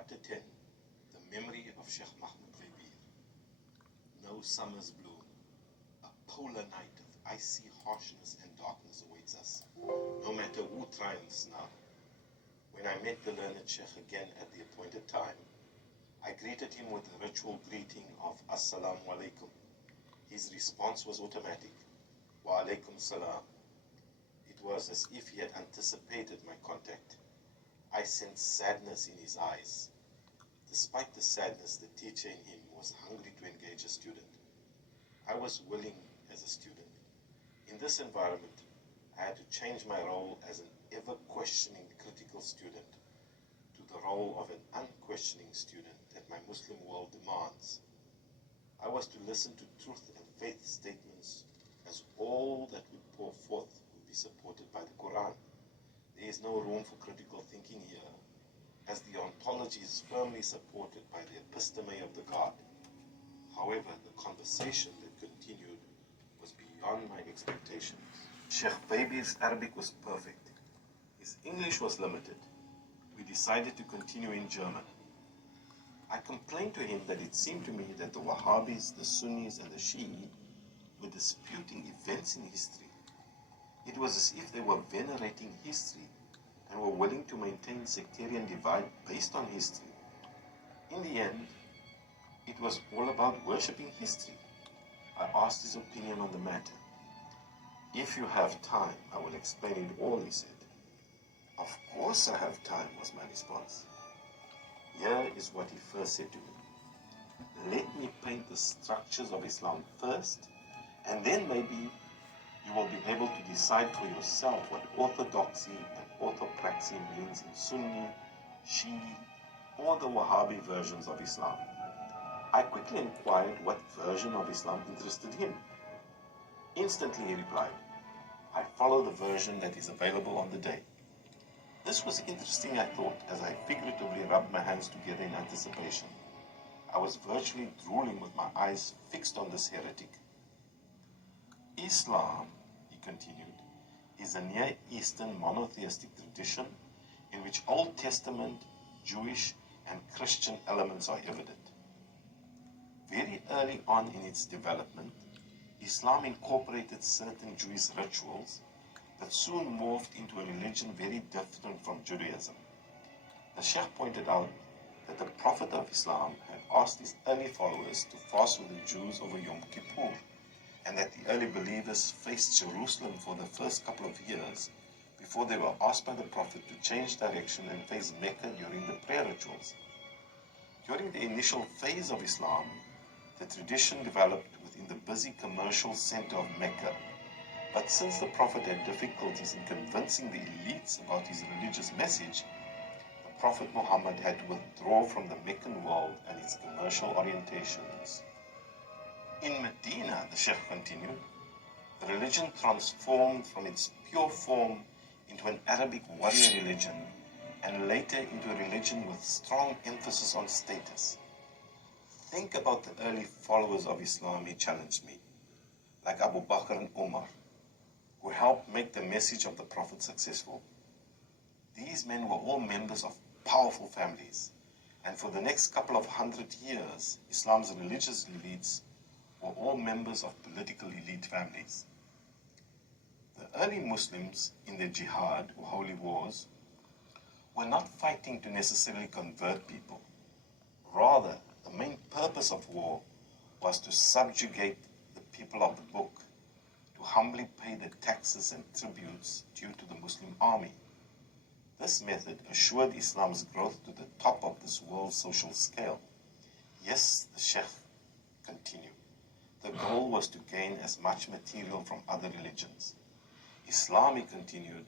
Chapter 10, The Memory of Sheikh Mahmoud Vebeer. No summer's bloom, a polar night of icy harshness and darkness awaits us, no matter who triumphs now. When I met the learned Sheikh again at the appointed time, I greeted him with the ritual greeting of Assalamu alaikum. His response was automatic, Wa alaikum salam. It was as if he had anticipated my contact. I sensed sadness in his eyes. Despite the sadness, the teacher in him was hungry to engage a student. I was willing as a student. In this environment, I had to change my role as an ever-questioning critical student to the role of an unquestioning student that my Muslim world demands. I was to listen to truth and faith statements as all that we pour forth would be supported by the Quran. There is no room for critical thinking here, as the ontology is firmly supported by the episteme of the God. However, the conversation that continued was beyond my expectations. Sheikh Vebeer's Arabic was perfect. His English was limited. We decided to continue in German. I complained to him that it seemed to me that the Wahhabis, the Sunnis, and the Shi'i were disputing events in history. It was as if they were venerating history and were willing to maintain sectarian divide based on history. In the end, it was all about worshipping history. I asked his opinion on the matter. If you have time, I will explain it all, he said. Of course I have time, was my response. Here is what he first said to me. Let me paint the structures of Islam first, and then maybe you will be able to decide for yourself what orthodoxy and orthopraxy means in Sunni, Shi'i, or the Wahhabi versions of Islam. I quickly inquired what version of Islam interested him. Instantly he replied, I follow the version that is available on the day. This was interesting, I thought, as I figuratively rubbed my hands together in anticipation. I was virtually drooling with my eyes fixed on this heretic. Islam, he continued, is a Near Eastern monotheistic tradition in which Old Testament, Jewish, and Christian elements are evident. Very early on in its development, Islam incorporated certain Jewish rituals that soon morphed into a religion very different from Judaism. The Sheikh pointed out that the Prophet of Islam had asked his early followers to fast with the Jews over Yom Kippur, and that the early believers faced Jerusalem for the first couple of years before they were asked by the Prophet to change direction and face Mecca during the prayer rituals. During the initial phase of Islam, the tradition developed within the busy commercial center of Mecca. But since the Prophet had difficulties in convincing the elites about his religious message, the Prophet Muhammad had to withdraw from the Meccan world and its commercial orientations. In Medina, the Sheikh continued, the religion transformed from its pure form into an Arabic warrior religion and later into a religion with strong emphasis on status. Think about the early followers of Islam, he challenged me, like Abu Bakr and Umar, who helped make the message of the Prophet successful. These men were all members of powerful families, and for the next couple of 100 years, Islam's religious elites were all members of political elite families. The early Muslims in their jihad, or holy wars, were not fighting to necessarily convert people. Rather, the main purpose of war was to subjugate the people of the book, to humbly pay the taxes and tributes due to the Muslim army. This method assured Islam's growth to the top of this world's social scale. Yes, the Sheikh continued, the goal was to gain as much material from other religions. Islam, he continued,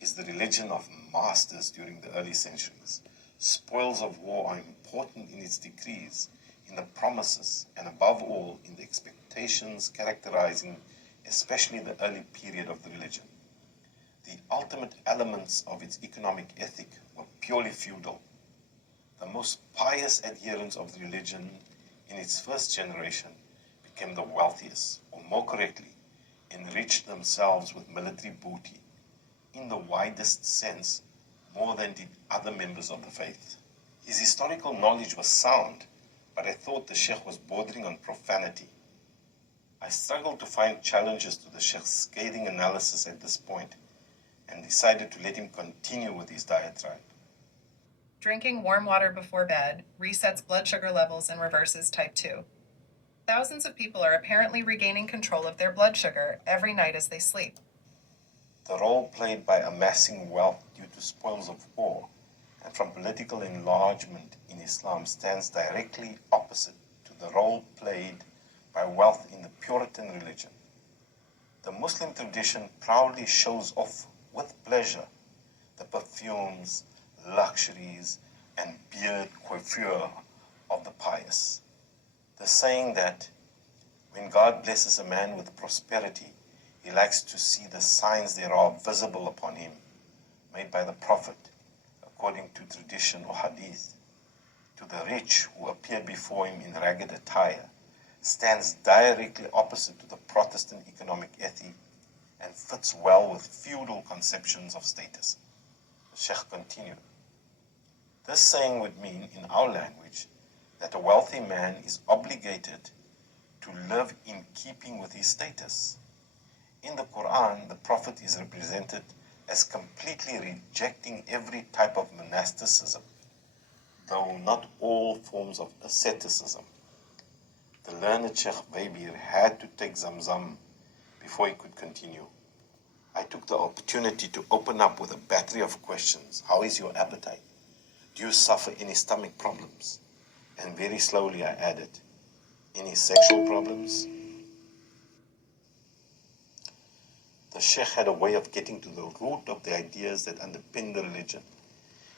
is the religion of masters during the early centuries. Spoils of war are important in its decrees, in the promises, and above all, in the expectations characterizing especially the early period of the religion. The ultimate elements of its economic ethic were purely feudal. The most pious adherents of the religion in its first generation became the wealthiest, or more correctly, enriched themselves with military booty, in the widest sense, more than did other members of the faith. His historical knowledge was sound, but I thought the Sheikh was bordering on profanity. I struggled to find challenges to the Sheikh's scathing analysis at this point and decided to let him continue with his diatribe. Drinking warm water before bed resets blood sugar levels and reverses type 2. Thousands of people are apparently regaining control of their blood sugar every night as they sleep. The role played by amassing wealth due to spoils of war and from political enlargement in Islam stands directly opposite to the role played by wealth in the Puritan religion. The Muslim tradition proudly shows off with pleasure the perfumes, luxuries, and beard coiffure of the pious. The saying that when God blesses a man with prosperity, he likes to see the signs thereof visible upon him, made by the Prophet, according to tradition or hadith, to the rich who appeared before him in ragged attire, stands directly opposite to the Protestant economic ethic and fits well with feudal conceptions of status. The Sheikh continued, this saying would mean, in our language, that a wealthy man is obligated to live in keeping with his status. In the Quran, the Prophet is represented as completely rejecting every type of monasticism, though not all forms of asceticism. The learned Sheikh Babir had to take Zamzam before he could continue. I took the opportunity to open up with a battery of questions. How is your appetite? Do you suffer any stomach problems? And very slowly I added, any sexual problems? The Sheikh had a way of getting to the root of the ideas that underpin the religion.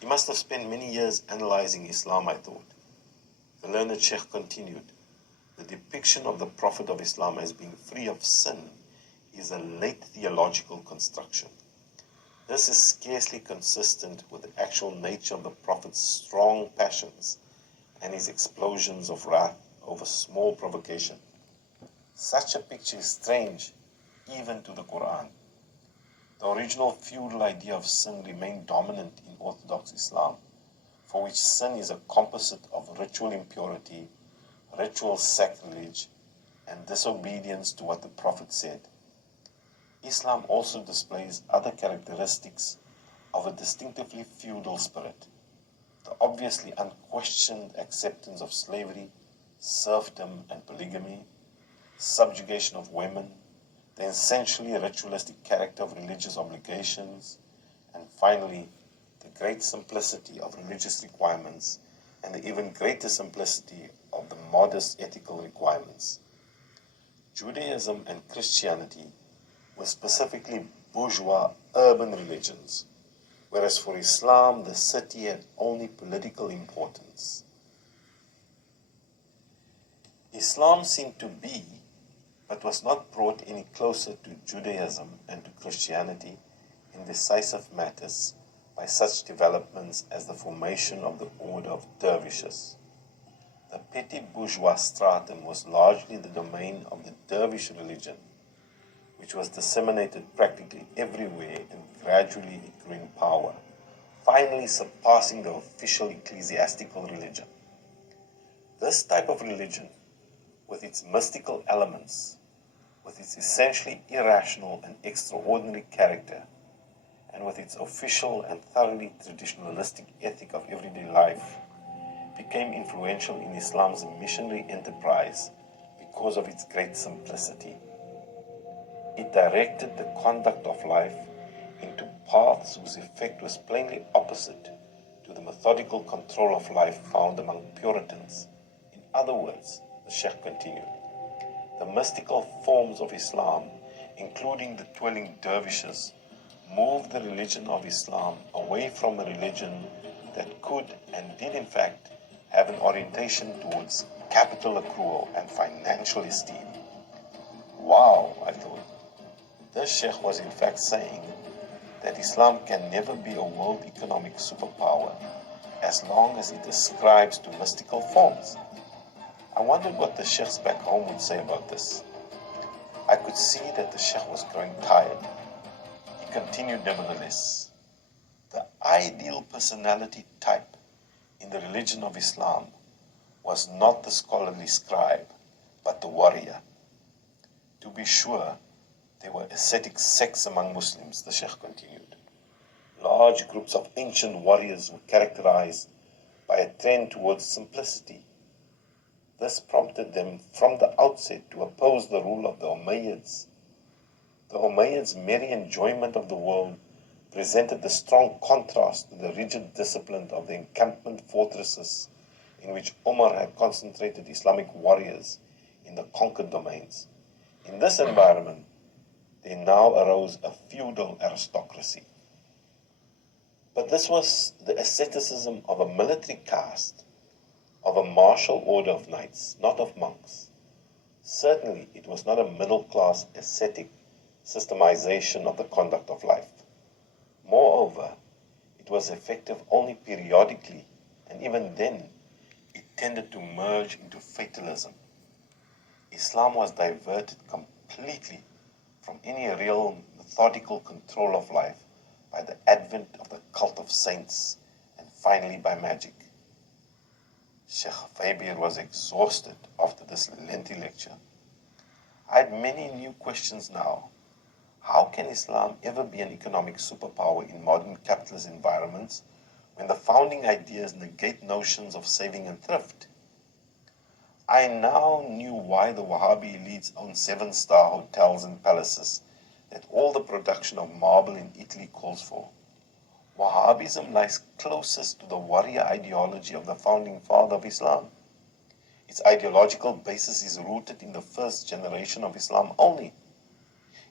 He must have spent many years analyzing Islam, I thought. The learned Sheikh continued, the depiction of the Prophet of Islam as being free of sin is a late theological construction. This is scarcely consistent with the actual nature of the Prophet's strong passions and his explosions of wrath over small provocation. Such a picture is strange even to the Quran. The original feudal idea of sin remained dominant in Orthodox Islam, for which sin is a composite of ritual impurity, ritual sacrilege, and disobedience to what the Prophet said. Islam also displays other characteristics of a distinctively feudal spirit. The obviously unquestioned acceptance of slavery, serfdom and polygamy, subjugation of women, the essentially ritualistic character of religious obligations, and finally, the great simplicity of religious requirements and the even greater simplicity of the modest ethical requirements. Judaism and Christianity were specifically bourgeois urban religions, whereas for Islam the city had only political importance. Islam seemed to be, but was not brought any closer to Judaism and to Christianity in decisive matters by such developments as the formation of the order of dervishes. The petty bourgeois stratum was largely the domain of the dervish religion, which was disseminated practically everywhere and gradually it grew in power, finally surpassing the official ecclesiastical religion. This type of religion, with its mystical elements, with its essentially irrational and extraordinary character, and with its official and thoroughly traditionalistic ethic of everyday life, became influential in Islam's missionary enterprise because of its great simplicity. It directed the conduct of life into paths whose effect was plainly opposite to the methodical control of life found among Puritans. In other words, the Sheikh continued, the mystical forms of Islam, including the twirling dervishes, moved the religion of Islam away from a religion that could and did in fact have an orientation towards capital accrual and financial esteem. Wow, I thought. This Sheikh was in fact saying that Islam can never be a world economic superpower as long as it ascribes to mystical forms. I wondered what the Sheikhs back home would say about this. I could see that the Sheikh was growing tired. He continued nevertheless. The ideal personality type in the religion of Islam was not the scholarly scribe, but the warrior. To be sure, there were ascetic sects among Muslims, the Sheikh continued. Large groups of ancient warriors were characterized by a trend towards simplicity. This prompted them from the outset to oppose the rule of the Umayyads. The Umayyads' merry enjoyment of the world presented the strong contrast to the rigid discipline of the encampment fortresses in which Umar had concentrated Islamic warriors in the conquered domains. In this environment, there now arose a feudal aristocracy. But this was the asceticism of a military caste, of a martial order of knights, not of monks. Certainly, it was not a middle-class ascetic systemization of the conduct of life. Moreover, it was effective only periodically, and even then, it tended to merge into fatalism. Islam was diverted completely from any real methodical control of life by the advent of the cult of saints, and finally by magic. Sheikh Fabier was exhausted after this lengthy lecture. I had many new questions now. How can Islam ever be an economic superpower in modern capitalist environments when the founding ideas negate notions of saving and thrift? I now knew why the Wahhabi elites own 7-star hotels and palaces that all the production of marble in Italy calls for. Wahhabism lies closest to the warrior ideology of the founding father of Islam. Its ideological basis is rooted in the first generation of Islam only.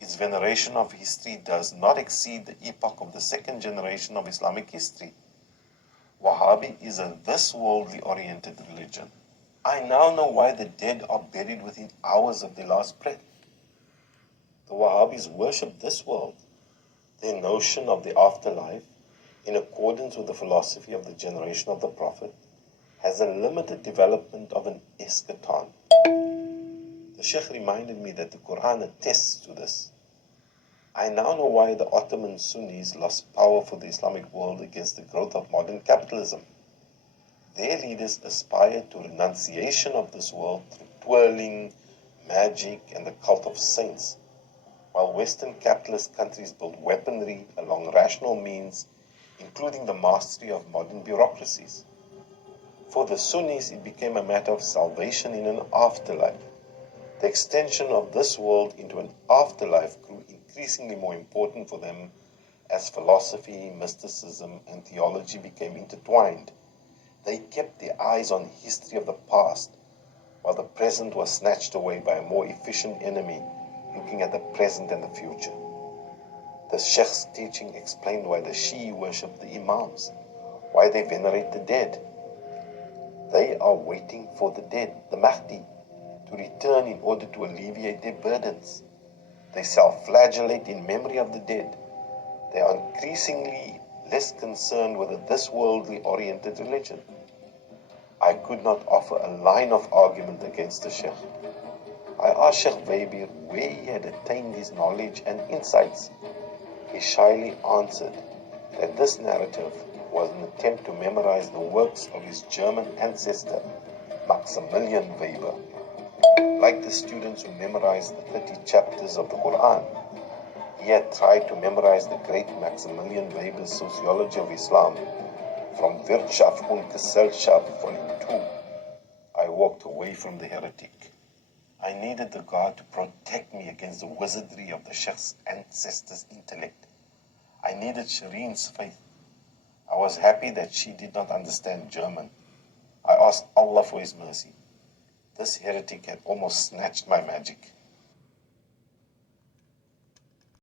Its veneration of history does not exceed the epoch of the second generation of Islamic history. Wahhabi is a this-worldly oriented religion. I now know why the dead are buried within hours of their last breath. The Wahhabis worship this world. Their notion of the afterlife, in accordance with the philosophy of the generation of the Prophet, has a limited development of an eschaton. The Sheikh reminded me that the Quran attests to this. I now know why the Ottoman Sunnis lost power for the Islamic world against the growth of modern capitalism. Their leaders aspired to renunciation of this world through twirling, magic, and the cult of saints, while Western capitalist countries built weaponry along rational means, including the mastery of modern bureaucracies. For the Sunnis, it became a matter of salvation in an afterlife. The extension of this world into an afterlife grew increasingly more important for them as philosophy, mysticism, and theology became intertwined. They kept their eyes on history of the past, while the present was snatched away by a more efficient enemy looking at the present and the future. The Sheikh's teaching explained why the Shi'i worship the Imams, why they venerate the dead. They are waiting for the dead, the Mahdi, to return in order to alleviate their burdens. They self-flagellate in memory of the dead. They are increasingly less concerned with a this-worldly oriented religion. I could not offer a line of argument against the Sheikh. I asked Sheikh Fabier where he had attained his knowledge and insights. He shyly answered that this narrative was an attempt to memorize the works of his German ancestor, Maximilian Weber. Like the students who memorized the 30 chapters of the Quran, he had tried to memorize the great Maximilian Weber's Sociology of Islam from Wirtschaft und Gesellschaft, Volume 2. I walked away from the heretic. I needed the God to protect me against the wizardry of the Sheikh's ancestors' intellect. I needed Shireen's faith. I was happy that she did not understand German. I asked Allah for His mercy. This heretic had almost snatched my magic.